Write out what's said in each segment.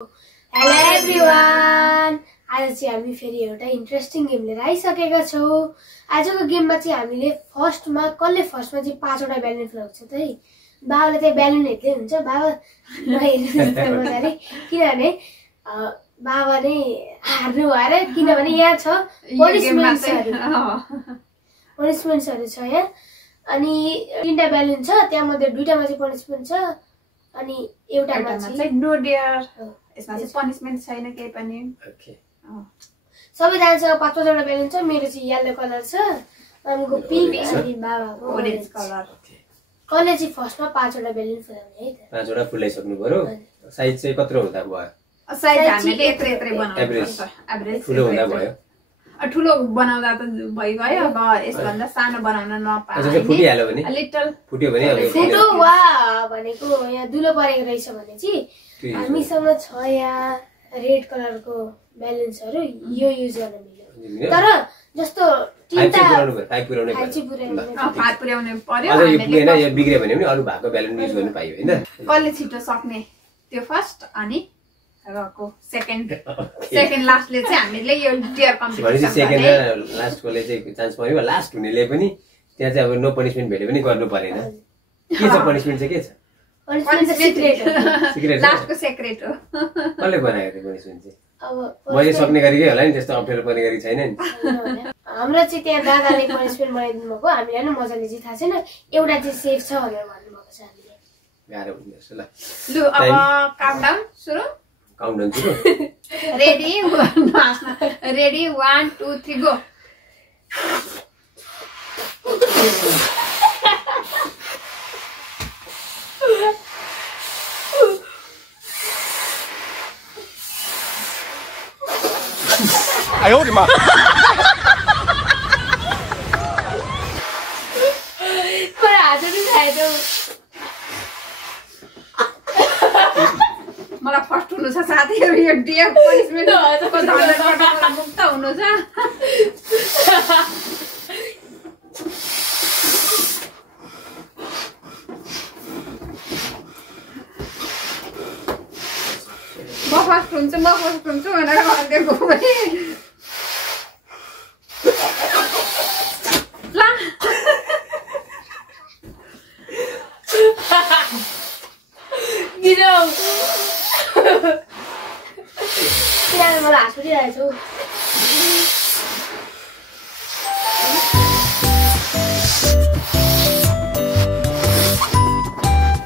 Hello everyone, आज चाहिँ हामी फेरि एउटा इन्ट्रेस्टिङ गेम लिएर आइसकेका छौँ। आजको गेममा चाहिँ हामीले फर्स्टमा चाहिँ 5 वटा ब्यालुन फुलाउँछ त है। बाबाले चाहिँ ब्यालुन हेर्दै हुन्छ, बाबा नहेर्नु मजाले, किनभने बाबा नै हार्नु भएर, किनभने यहाँ छ पनिसमेन्ट्सहरू छ यहाँ। अनि 3टा ब्यालुन छ, त्यहाँमध्ये 2टामा चाहिँ पनिसमेन्ट छ अनि एउटामा चाहिँ नो डेयर। यसमा चाहिँ पनिसमेन्ट छैन केही पनि। ओके, सबैजनासँग 5 वटा ब्यालुन छ। मेरो चाहिँ येलो कलर छ, मम्मीको पिङ्क अनि बाबाको ओरेन्ज कलर। कसले चाहिँ फर्स्टमा 5 वटा ब्यालुन फुलाउने है त? 5 वटा फुलाइसक्नु पर्यो। साइज चाहिँ कत्रो हुँदा भयो? साइज हामीले यत्रै बनाउँछ, एभरेज ठुलो हुँदा भयो। ठुलो बनाउँदा त भइगयो। अब यसभन्दा सानो बनाउन नपाए फुटिहाल्यो भने लिटल फुट्यो भने अब फुटो वा भनेको यहाँ दुलो परेको रहेछ भने चाहिँ हामीसँग छ यहाँ रेड कलरको ब्यालुन्सहरू, यो युज गर्न मिल्यो। तर जस्तो 3टा 5 पुर्याउनु पर्यो। अझ यो पुगेन, यो बिग्रियो भने पनि अरु भएको ब्यालुन युज गर्न पाइयो हैन। कसले छिटो सक्ने त्यो फर्स्ट, अनि रको सेकेन्ड लास्टले चाहिँ हामीले यो डियर कम्पिटिसन सेकेन्ड र लास्टकोले चाहिँ चान्स पर्यो। लास्ट हुनेले पनि त्यहाँ चाहिँ अब नो पनिसमेन्ट भेट्यो पनि गर्नु परेन। के छ पनिसमेन्ट चाहिँ? के छ पनिसमेन्ट? सिक्रेट, लास्टको सिक्रेट हो। कसले बनाएको थियो पनिसमेन्ट चाहिँ? अब मैले सक्ने गरी होला नि, त्यस्तो अप्ठ्यारो पर्ने गरी छैन नि। हाम्रो चाहिँ त्यहाँ दादाले पनिसमेन्ट बनाइदिनु भएको, हामीलाई नि मजाले चाहिँ थाहा छैन। एउटा चाहिँ सेफ छ भनेर भन्नुभएको छ हामीले। गाह्रो हुँदो रहेछ। ल लु अब काउन्टडाउन सुरु। काउन्टडाउन सुरु। रेडी 1 2 3 गो।哎呦我的妈！ मलाई फर्स्ट हुनु छ साथीहरु, यो डियर पनिसमेन्टको झन्झटबाट मुक्त हुनु छ। म फर्स्ट हुन्छु भनेर भन्दिएको पनि ल किनभने मलाई हाँस उठिरहेको छु।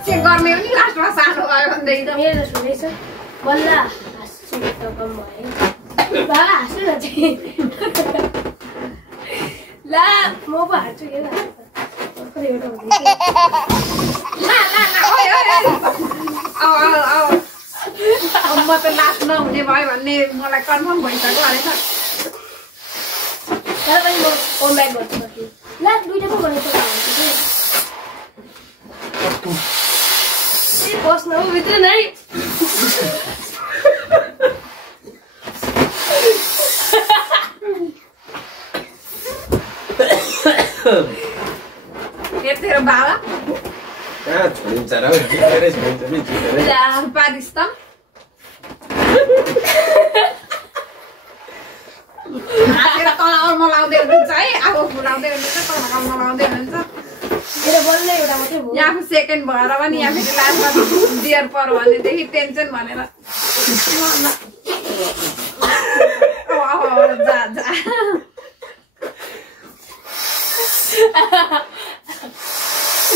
चेक गर्ने पनि लास्टमा सानो भयो भन्दै मेरो सुनेछ बल्ल हाँस्छु त कम भयो। बाबा हाँस्नु न चाहिँ। ल म पो हाँस्छु के एउटा हुँदैछ। म त लास्ट नहुने भयो भन्ने मलाई कन्फर्म भइसक्यो रहेछ। तर पनि म कमब्याक गर्छु पछि। ल 2टा पो गरेको बस्न हो भित्र नै। तेरो बाबा छोडिन्छ र जितेरै छोडिन्छ नि, जितेरै। पारिस त हाँसेर तलाउमा लाउँदै हुनुहुन्छ है, आगो फुलाउँदै हुनुहुन्छ, तलाउमा लाउँदै हुनुहुन्छ। मेरो बल्ल एउटा मात्रै भयो। यहाँ सेकेन्ड भएर पनि यहाँ फेरि लास्टमा डियर पर्यो भनेदेखि टेन्सन भनेर जा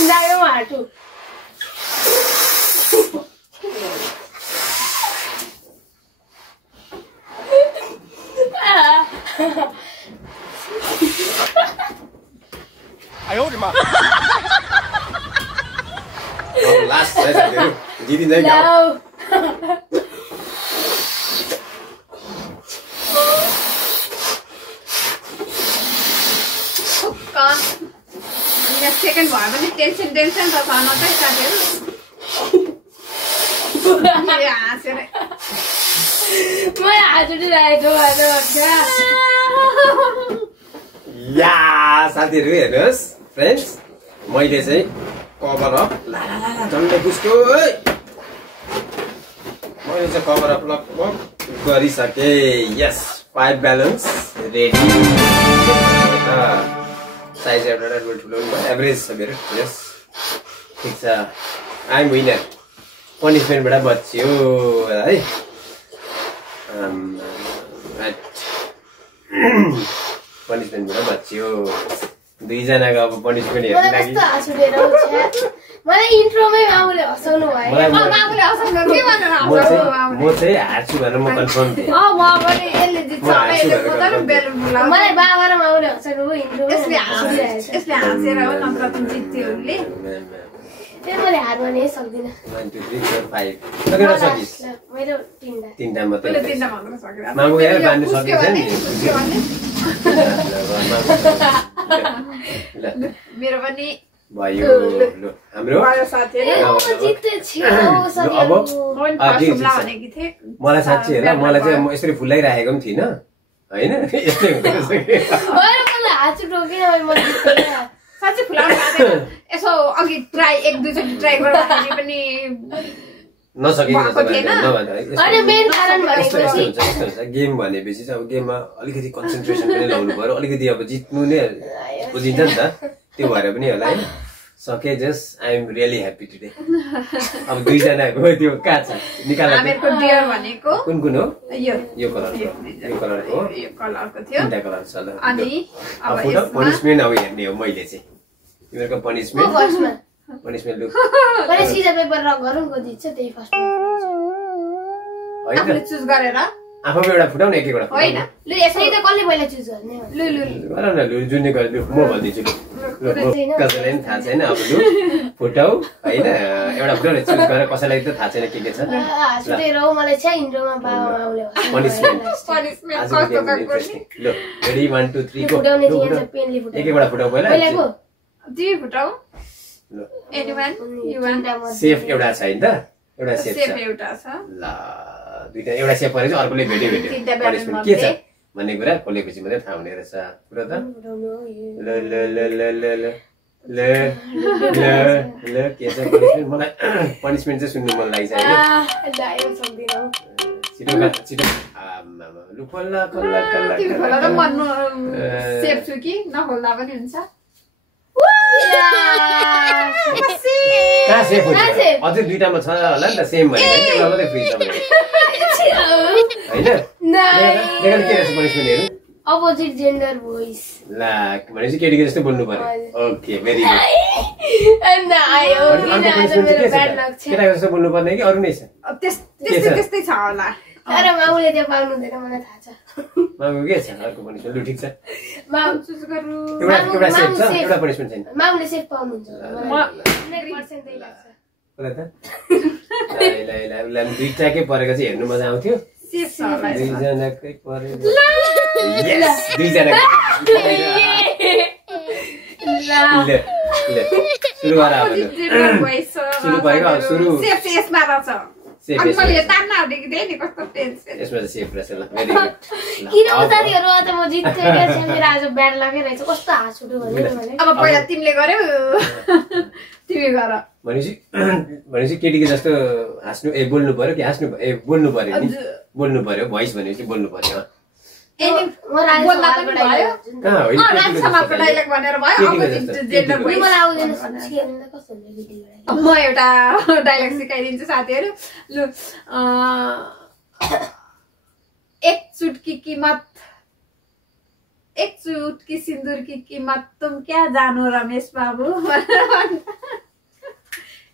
नायो हाटु आयो नि मा। लास्ट है साथीहरु, जितिन्छ है गाउँ। सेकेन्ड भयो भने टेन्सन त छ न चाहिँ साथीहरु। हाँसेर म हाँस उठिरहेको या साथीहरु हेर्नुस् फ्रेन्ड्स, मैले चाहिँ कभर अप ला ला ला झन्डै बुझ्छु है। मैले चाहिँ कभर अप लगभग गरिसके यस 5 ब्यालेन्स रेडी साइज एउटा ठुलो एभरेज छ मेरो यस ठिक छ आई एम विनर पनिसमेन्टबाट बच्यो है पनिसमेन्टबाट बच्यो दुईजनाको अब पनिसमेन्ट हेर्नु लागि मलाई इन्ट्रोमै मामुले हँसाउनु भयो मामुले हँसाउनु के भनेर म चाहिँ हार्छु भनेर म कन्फर्म थिएँ म पनि यसले जित्छ बेलुन फुलाउँछ मलाई बाबा र मामुले हँसाउनु भयो इन्ट्रोमै यसले हाँसेर हो नत्र त जित्थ्यो उसले त्यही मैले हार भने सक्दिनँ 1 2 3 4 5 सकेर सकिस् मेरो तीनटा मात्रै उसले तिनटा मात्र सकेर मागु यार बान्नु सकिन्छ नि मेरो पनि भयो ल हाम्रो मलाई साँच्ची हेर मलाई चाहिँ म यसरी फुलाइराखेको पनि थिइनँ होइन यस्तै साँच्चै फुलाउनु यसो अघि ट्राई 1-2 चोटि ट्राई गर्दाखेरि पनि गेम भनेपछि चाहिँ अब गेममा अलिकति कन्सन्ट्रेसन पनि लाउनु पर्यो अलिकति अब जित्नु नै बुझिन्छ नि त त्यो भएर पनि होला है सके जस I am really happy today अब दुईजनाको त्यो कहाँ छ हामीहरूको डियर भनेको कुन कुन हो यो कलरको थियो तीनटा कलर छ ल अनि अब पनिसमेन्ट अब हेर्ने हो मैले चाहिँ तिमीहरूको पनिसमेन्ट पनिसमेन्ट लु सिजर पेपर र गरौँको जित्छ त्यही फर्स्टमा आफूले चुज गरेर आफूमा एउटा फुटाउ न एक एकवटा होइन लु यसरी त कसले पहिला चुज गर्ने लु गर न लु जुन्ने गरे लु म भनिदिन्छु लु कसैलाई पनि थाहा छैन अब लु फुटाउ होइन एउटा फुटाउ चुज गरेर कसैलाई त थाहा छैन के छ मलाई छ इन्ट्रोमा बाबा माउले पनिसमेन्ट लु रेडी 1 2 3 गो एक एकवटा फुटाउ पहिला तिमी फुटाउ ल एनीवन यु वान्ट सेफ एउटा छ हैन त एउटा सेफ छ एउटा छ ल दुईटा एउटा सेफ परेछ अर्कोले भेट्यो पनिसमेन्ट के छ भन्ने कुरा खोलेपछि मात्रै थाहा हुने रहेछ पुरा त ल ल ल ल ल ल ल ल के छ पनिसमेन्ट मलाई पनिसमेन्ट चाहिँ सुन्नु मन लागिछ हैन छिटो लु खोल्ला खोला त मन सेफ छु कि नखोल्दा पनि हुन्छ कहाँ सेफ हुन्छ अझै दुईटामा छ होला नि त सेम भने एउटा मात्रै फ्री छ हैन के रहेछ पनिसमेन्टहरु अपोजिट जेन्डर भोइस ला भनेपछि केटीको जस्तै बोल्नु पर्यो ओके भेरी गुड केटाको जस्तो बोल्नु पर्ने कि अरू नै छ त्यस्तै छ होला तर मामुले त्यो पाउनु हुँदैन मलाई थाहा छ मामु के छ अर्को पनिसमेन्ट लु ठिक छ मामु चुज गर्नु एउटा सेफ छ एउटा पनिसमेन्ट छैन मामुले सेफ पाउनुहुन्छ मलाई 100% त्यही लाग्छ होला त ल दुईटाकै परेको चाहिँ हेर्नु मजा आउँथ्यो सेफ छ होला दुईजनाकै परेको यस दुईजना ल सुरु गर अब सुरु भयो सुरु सेफ यसमा रहेछ अनि मैले तान्न आउँदैकी थिएँ नि कस्तो टेन्सन यसमा चाहिँ सेफ रहेछ ल भेरी गुड किन उतारिहरु त म जित्थे मेरो आज ब्याड लाग्यो रहेछ कस्तो हाँस उठ्यो भने अब पहिला तिमीले गर्यौ तिमी गर भनेपछि केटीको जस्तो हाँस्नु बोल्नु पर्यो कि हाँस्नु बोल्नु पर्यो नि बोल्नु पर्यो भोइस भनेपछि बोल्नु पर्यो बोल्दा पनि भयो राजसमाजको डाइलग भनेर भयो जेन्डर भोइस म एउटा डाइलग सिकाइदिन्छु साथीहरू लु एक चुटकी सिन्दूर की कीमत तुम क्या जानो रमेश बाबू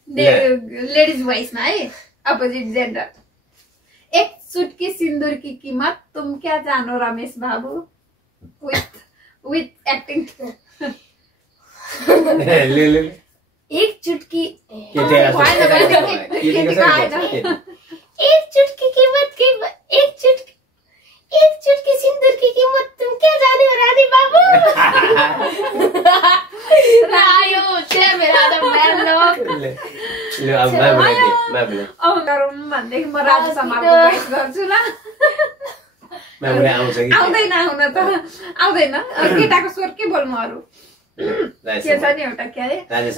लेडीज भोइसमा है अपोजिट जेन्डर एक चुटकी सिन्दूर की कीमत तुम क्या जानो रमेश बाबू विथ एक्टिंग एक चुटकी एक चुटकी सिंदूर की कीमत तुम क्या जाने हो रानी बाबू रायो छे मेरा त ब्यान्ड ले अब मैं गरौँ भन्दै म राजु समालको भोइस गर्छु ल मैले आउँछ कि आउँदैन हुन त आउँदैन केटाको स्वर के बोल्नु अरु के छ नि एउटा के अरे राजु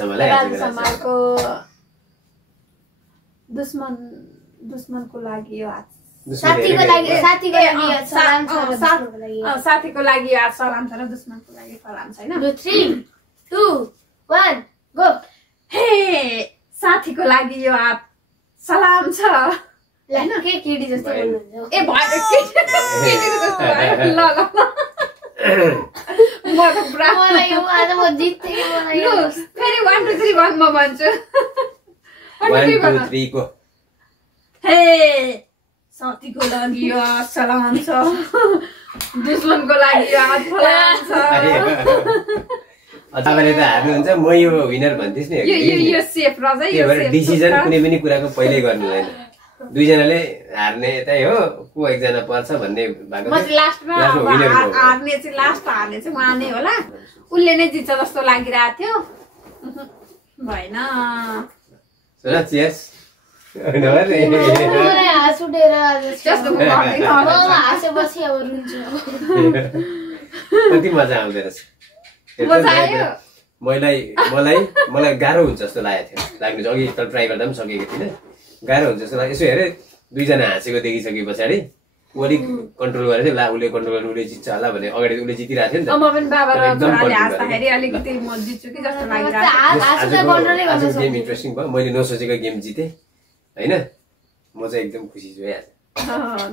समालको दुश्मनको लागि यो हात साथीको लागि सलाम छ र दुश्मनको लागि साथीको लागि यो हात सलाम छ र दुश्मनको लागि सलाम छैन। 3 2 1 गो। हे साथीको लागि यो हात सलाम छ हैन के किडी जस्तो बोल्नुहुन्छ ए भयो ल ल म त पुरा मलाई यो आज म जित्थे मलाई लु फेरि 1 2 3 1 म भन्छु 1 2 3 गो। हे साथीको लागि यो हात सलाम छ दुश्मनको लागि यो हात सलाम छ। तपाईँले त हार्नुहुन्छ, म यो विनर भन्दिस् नि। यो सेफ र चाहिँ यो सेफ डिसिजन कुनै पनि कुराको पहिल्यै गर्नु हुँदैन। दुईजनाले हार्ने यतै हो, को एकजना पर्छ भन्ने भएको म चाहिँ लास्टमा हार्ने चाहिँ लास्ट हार्ने चाहिँ उहाँ नै होला। उसले नै जित्छ जस्तो लागिरहेको थियो, भएन। सुन चियर्स। मलाई हाँस उठेर जस्तो म गर्दिनँ। हाँसेपछि अब रुन्छु। कति मजा आउँदो रहेछ। मजा आयो। मलाई गाह्रो हुन्छ जस्तो लागेको थियो, लाग्नु चाहिँ अघि एकताल ट्राई गर्दा पनि सकेको थिइनँ। गाह्रो हुन्छ जस्तो लाग्यो। यसो हेरेँ दुईजना हाँसेको देखिसके पछाडि अलिक कन्ट्रोल गरेर चाहिँ ला उसले कन्ट्रोल गर्नु उसले जित्छ होला भने अगाडि उसले जितिरहेको थियो नि त। म पनि बाबा र छोराले हाँस्दाखेरि अलिकति म जित्छु कि जस्तो लागिरहेको आजको गेम इन्ट्रेस्टिङ भयो। मैले नसोचेको गेम जितेँ होइन, म चाहिँ एकदम खुसी छु है।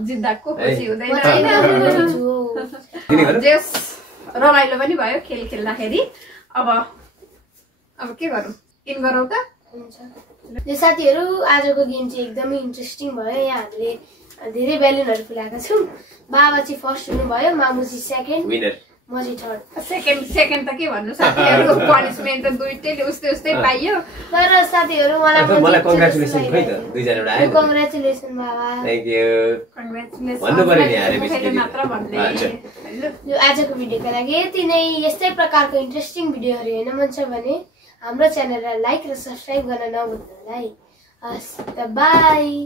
जित्दा को खुसी हुँदैन हैन। जेस रमाइलो पनि भयो खेल खेल्दाखेरि। अब के गरौँ, इन गरौँ त। यो साथीहरू आजको गेम चाहिँ एकदमै इन्ट्रेस्टिङ भयो। यहाँ हामीले धेरै बेलुनहरू फुलाएका छौँ। बाबा चाहिँ फर्स्ट हुनुभयो, मामु चाहिँ सेकेन्ड, विनर म चाहिँ थर्ड। सेकेन्ड त के भन्नु साथीहरूको पनिसमेन्ट त दुईटैले उस्तै पाइयो। तर साथीहरू मलाई कङ्ग्रेचुलेसन खै त दुईजनाबाट आयो। कङ्ग्रेचुलेसन बाबा, थ्याङ्क यू भन्नु पर्यो नि हारेपछि मात्र भन्ने। यो आजको भिडियोको लागि यति नै। यस्तै प्रकारको इन्ट्रेस्टिङ भिडियोहरू हेर्न मन छ भने हाम्रो च्यानललाई लाइक र सब्सक्राइब गर्न नभुल्नु होला है। हस् त बाई।